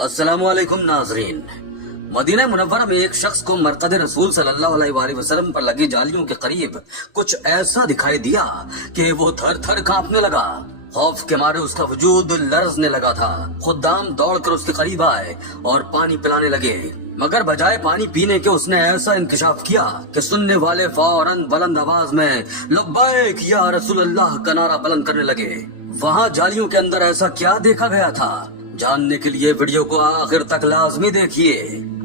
अस्सलाम वालेकुम नाजरीन। मदीना मुनव्वरा में एक शख्स को मरकद रसूल सल्लल्लाहु अलैहि वसल्लम पर लगी जालियों के करीब कुछ ऐसा दिखाई दिया कि वो थर थर कांपने लगा। खौफ के मारे उसका वजूद लरजने लगा था। खुद्दाम दौड़कर उसके करीब आए और पानी पिलाने लगे, मगर बजाय पानी पीने के उसने ऐसा इंकशाफ किया कि सुनने वाले फौरन बुलंद आवाज में लब्बैक या रसूल अल्लाह का नारा बुलंद करने लगे। वहाँ जालियों के अंदर ऐसा क्या देखा गया था, जानने के लिए वीडियो को आखिर तक लाजमी देखिए।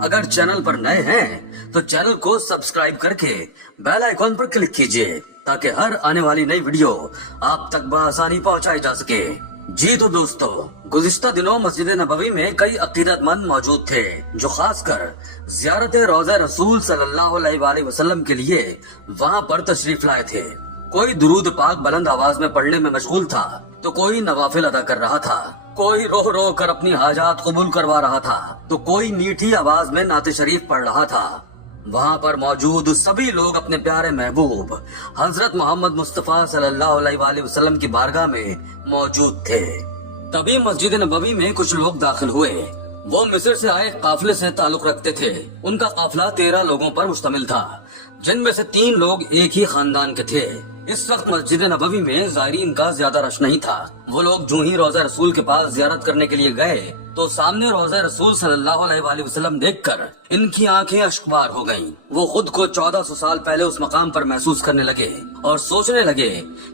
अगर चैनल पर नए हैं तो चैनल को सब्सक्राइब करके बेल आइकॉन पर क्लिक कीजिए ताकि हर आने वाली नई वीडियो आप तक बआसानी पहुंचाई जा सके। जी तो दोस्तों, गुज़िश्ता दिनों मस्जिद नबवी में कई अकीदतमंद मौजूद थे जो खासकर ज़ियारत रोज़ा रसूल सल्लल्लाहु अलैहि वसल्लम के लिए वहां पर तशरीफ लाए थे। कोई दुरूद पाक बुलंद आवाज में पढ़ने में मशगूल था तो कोई नवाफिल अदा कर रहा था, कोई रो रो कर अपनी हाजात कबूल करवा रहा था तो कोई मीठी आवाज में नाते शरीफ पढ़ रहा था। वहाँ पर मौजूद सभी लोग अपने प्यारे महबूब हजरत मोहम्मद मुस्तफा सल्लल्लाहु अलैहि वसल्लम की बारगाह में मौजूद थे। तभी मस्जिद नबवी में कुछ लोग दाखिल हुए। वो मिस्र से आए काफिले से ताल्लुक रखते थे। उनका काफिला 13 लोगों पर मुश्तमिल था, जिनमें से 3 लोग एक ही खानदान के थे। इस वक्त मस्जिद नबवी में ज़ायरीन का ज्यादा रश नहीं था। वो लोग जो ही रोज़ा रसूल के पास ज़ियारत करने के लिए गए तो सामने रोज़ा रसूल सल्लल्लाहु अलैहि वसल्लम देखकर इनकी आंखें अश्कबार हो गईं। वो खुद को 1400 साल पहले उस मकाम पर महसूस करने लगे और सोचने लगे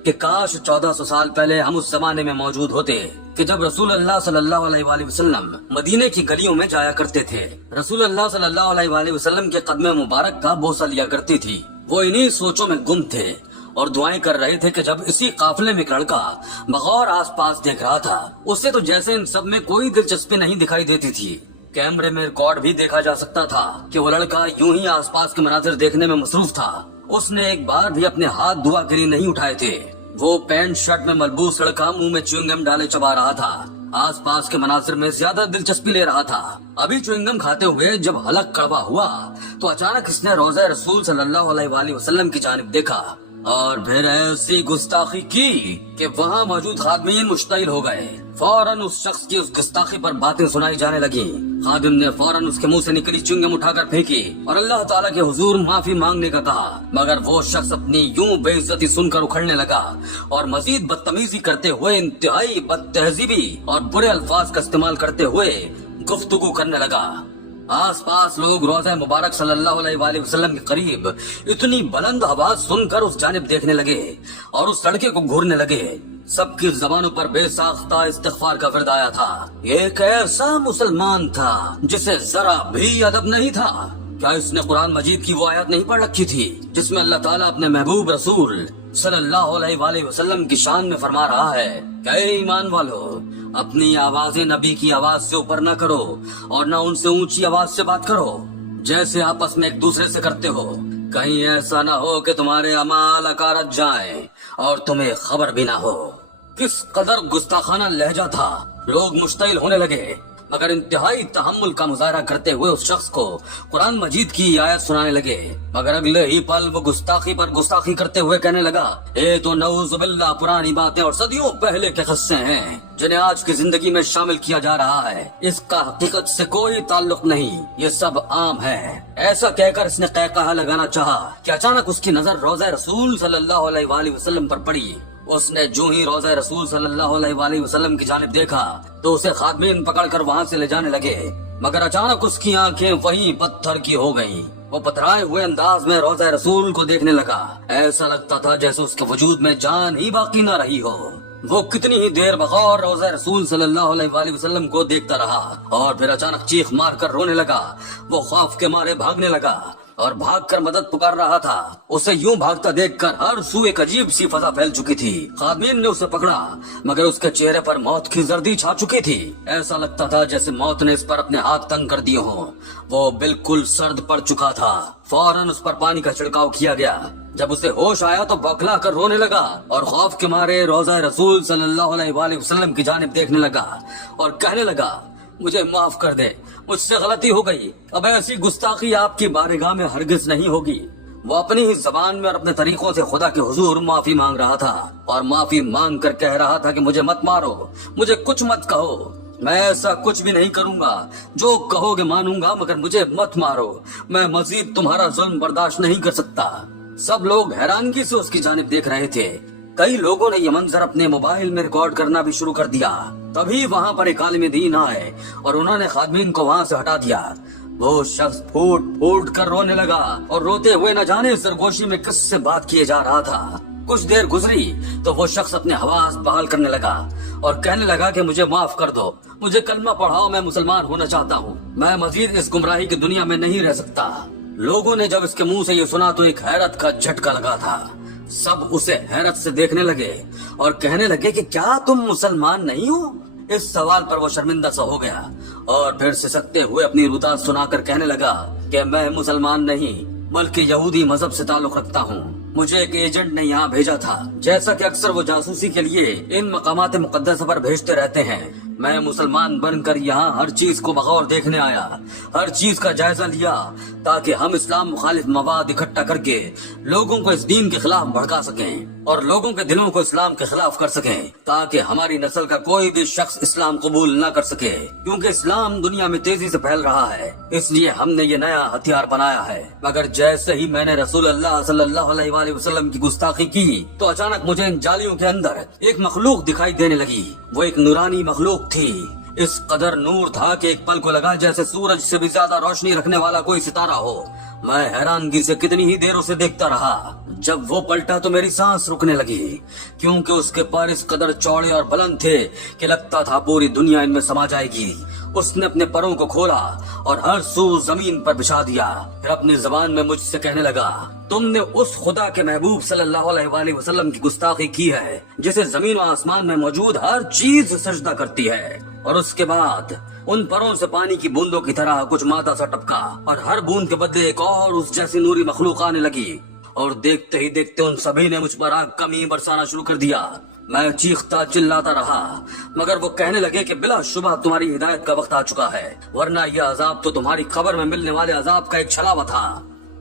कि काश 1400 साल पहले हम उस जमाने में मौजूद होते कि जब रसूल अल्लाह सल्लल्लाहु अलैहि वसल्लम मदीने की गलियों में जाया करते थे। रसूल अल्लाह सल्लल्लाहु अलैहि वसल्लम के कदम मुबारक का बोसा लिया करती थी। वो इन्हीं सोचों में गुम थे और दुआएं कर रहे थे कि जब इसी काफिले में एक लड़का बगौर आसपास देख रहा था। उससे तो जैसे इन सब में कोई दिलचस्पी नहीं दिखाई देती थी। कैमरे में रिकॉर्ड भी देखा जा सकता था कि वो लड़का यूं ही आसपास के मनाजिर देखने में मसरूफ था। उसने एक बार भी अपने हाथ दुआ के लिए नहीं उठाए थे। वो पैंट शर्ट में मलबूस लड़का मुंह में च्युइंगम डाले चबा रहा था, आसपास के मनाजिर में ज्यादा दिलचस्पी ले रहा था। अभी च्युइंगम खाते हुए जब हलक कड़वा हुआ तो अचानक इसने रोज़ा रसूल सल्लल्लाहु अलैहि वसल्लम की जानिब देखा और फिर ऐसी गुस्ताखी की कि वहाँ मौजूद खादिमीन मुश्तइल हो गए। फौरन उस शख्स की उस गुस्ताखी पर बातें सुनाई जाने लगी। खादिम ने फौरन उसके मुंह से निकली च्युइंगम उठाकर फेंकी और अल्लाह ताला के हुजूर माफी मांगने का कहा, मगर वो शख्स अपनी यूं बेइज्जती सुनकर उखड़ने लगा और मजीद बदतमीजी करते हुए, इंतहाई बदतहजीबी और बुरे अल्फाज का इस्तेमाल करते हुए गुफ्तगू करने लगा। आसपास लोग रोज़ा मुबारक सल्लल्लाहु अलैहि वसल्लम के करीब इतनी बुलंद आवाज सुनकर उस जानिब देखने लगे और उस लड़के को घूरने लगे। सबकी जबानों पर बेसाख्ता इस्तिग़फ़ार का वर्द आया था। एक ऐसा मुसलमान था जिसे जरा भी अदब नहीं था। क्या इसने कुरान मजीद की वो आयत नहीं पढ़ रखी थी जिसमें अल्लाह ताला अपने महबूब रसूल सल्लल्लाहु अलैहि वसल्लम की शान में फरमा रहा है, क्या ईमान वालो, अपनी आवाज़ें नबी की आवाज से ऊपर न करो और न उनसे ऊंची आवाज से बात करो जैसे आपस में एक दूसरे से करते हो। कहीं ऐसा ना हो कि तुम्हारे अमाल अकारत जाएं और तुम्हें खबर भी ना हो। किस कदर गुस्ताखाना लहजा था। लोग मुश्तइल होने लगे, मगर इंतहाई तहम्मुल का मुजाहरा करते हुए उस शख्स को कुरान मजीद की आयत सुनाने लगे। मगर अगले ही पल वो गुस्ताखी पर गुस्ताखी करते हुए कहने लगा, ये तो नऊज़ुबिल्लाह पुरानी बातें और सदियों पहले के किस्से हैं जिन्हें आज की जिंदगी में शामिल किया जा रहा है। इसका हकीकत से कोई ताल्लुक नहीं, ये सब आम है। ऐसा कहकर इसने कहकहा लगाना चाहा कि अचानक उसकी नजर रोज़ा रसूल सल्लल्लाहु अलैहि वसल्लम पर पड़ी। उसने जो ही रोज़ा रसूल सल्लल्लाहु अलैहि वसल्लम की जानिब देखा तो उसे खादिमीन पकड़कर वहाँ से ले जाने लगे, मगर अचानक उसकी आंखें वहीं पत्थर की हो गईं। वो पथराए हुए अंदाज में रोज़ा रसूल को देखने लगा। ऐसा लगता था जैसे उसके वजूद में जान ही बाकी न रही हो। वो कितनी ही देर बगौर रोज़ा रसूल सल्लल्लाहु अलैहि वसल्लम को देखता रहा और फिर अचानक चीख मार कर रोने लगा। वो खौफ के मारे भागने लगा और भागकर मदद पुकार रहा था। उसे यूं भागता देखकर हर सू एक अजीब सी फजा फैल चुकी थी। खादिमीन ने उसे पकड़ा, मगर उसके चेहरे पर मौत की जर्दी छा चुकी थी। ऐसा लगता था जैसे मौत ने इस पर अपने हाथ तंग कर दिए हों। वो बिल्कुल सर्द पड़ चुका था। फौरन उस पर पानी का छिड़काव किया गया। जब उसे होश आया तो बौखला कर रोने लगा और खौफ के मारे रोज़ा रसूल सल्लल्लाहु अलैहि वसल्लम की जानिब देखने लगा और कहने लगा, मुझे माफ कर दे, मुझसे गलती हो गई। अब ऐसी गुस्ताखी आपकी बारगाह में हरगिज नहीं होगी। वो अपनी ही जबान में और अपने तरीकों से खुदा के हुजूर माफी मांग रहा था और माफी मांग कर कह रहा था कि मुझे मत मारो, मुझे कुछ मत कहो, मैं ऐसा कुछ भी नहीं करूंगा, जो कहोगे मानूंगा, मगर मुझे मत मारो, मैं मजीद तुम्हारा जुल्म बर्दाश्त नहीं कर सकता। सब लोग हैरानगी से उसकी जानिब देख रहे थे। कई लोगों ने ये मंजर अपने मोबाइल में रिकॉर्ड करना भी शुरू कर दिया। तभी वहाँ पर एक आलिम दीन आए और उन्होंने खादमीन को वहाँ से हटा दिया। वो शख्स फूट फूट कर रोने लगा और रोते हुए न जाने सरगोशी में किससे बात किए जा रहा था। कुछ देर गुजरी तो वो शख्स अपने हवास बहाल करने लगा और कहने लगा कि मुझे माफ कर दो, मुझे कलमा पढ़ाओ, मैं मुसलमान होना चाहता हूँ, मैं मजीद इस गुमराही की दुनिया में नहीं रह सकता। लोगों ने जब इसके मुंह से ये सुना तो एक हैरत का झटका लगा था। सब उसे हैरत से देखने लगे और कहने लगे कि क्या तुम मुसलमान नहीं हो? इस सवाल पर वो शर्मिंदा सा हो गया और फिर सिसकते हुए अपनी रुदात सुनाकर कहने लगा कि मैं मुसलमान नहीं बल्कि यहूदी मजहब से ताल्लुक रखता हूँ। मुझे एक एजेंट ने यहाँ भेजा था, जैसा कि अक्सर वो जासूसी के लिए इन मकामात मुकद्दस पर भेजते रहते हैं। मैं मुसलमान बनकर यहाँ हर चीज को बगौर देखने आया, हर चीज का जायजा लिया ताकि हम इस्लाम मुखालिफ मवाद इकट्ठा करके लोगों को इस दीन के खिलाफ भड़का सकें और लोगों के दिलों को इस्लाम के खिलाफ कर सकें, ताकि हमारी नस्ल का कोई भी शख्स इस्लाम कबूल न कर सके। क्योंकि इस्लाम दुनिया में तेजी से फैल रहा है, इसलिए हमने ये नया हथियार बनाया है। मगर जैसे ही मैंने रसूल अल्लाह सल्लल्लाहु अलैहि वसल्लम की गुस्ताखी की तो अचानक मुझे इन जालियों के अंदर एक मखलूक दिखाई देने लगी। वो एक नूरानी मखलूक थी। इस कदर नूर था कि एक पल को लगा जैसे सूरज से भी ज्यादा रोशनी रखने वाला कोई सितारा हो। मैं हैरानगी से कितनी ही देर उसे देखता रहा। जब वो पलटा तो मेरी सांस रुकने लगी, क्योंकि उसके पैर इस कदर चौड़े और बुलंद थे कि लगता था पूरी दुनिया इनमें समा जाएगी। उसने अपने परों को खोला और हर सू जमीन पर बिछा दिया। फिर अपनी जबान में मुझसे कहने लगा, तुमने उस खुदा के महबूब सल्लल्लाहु अलैहि वसल्लम की गुस्ताखी की है जिसे जमीन और आसमान में मौजूद हर चीज सजदा करती है। और उसके बाद उन परों से पानी की बूंदों की तरह कुछ मादा सा टपका और हर बूंद के बदले एक और उस जैसी नूरी मखलूक आने लगी और देखते ही देखते उन सभी ने मुझ पर आग का मींह बरसाना शुरू कर दिया। मैं चीखता चिल्लाता रहा, मगर वो कहने लगे कि बिला शुबह तुम्हारी हिदायत का वक्त आ चुका है, वरना यह अजाब तो तुम्हारी खबर में मिलने वाले अजाब का एक छलावा था।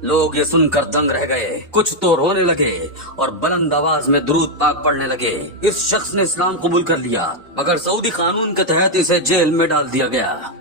लोग ये सुनकर दंग रह गए, कुछ तो रोने लगे और बुलंद आवाज में दुरूद पाक पढ़ने लगे। इस शख्स ने इस्लाम कबूल कर लिया, मगर सऊदी कानून के तहत इसे जेल में डाल दिया गया।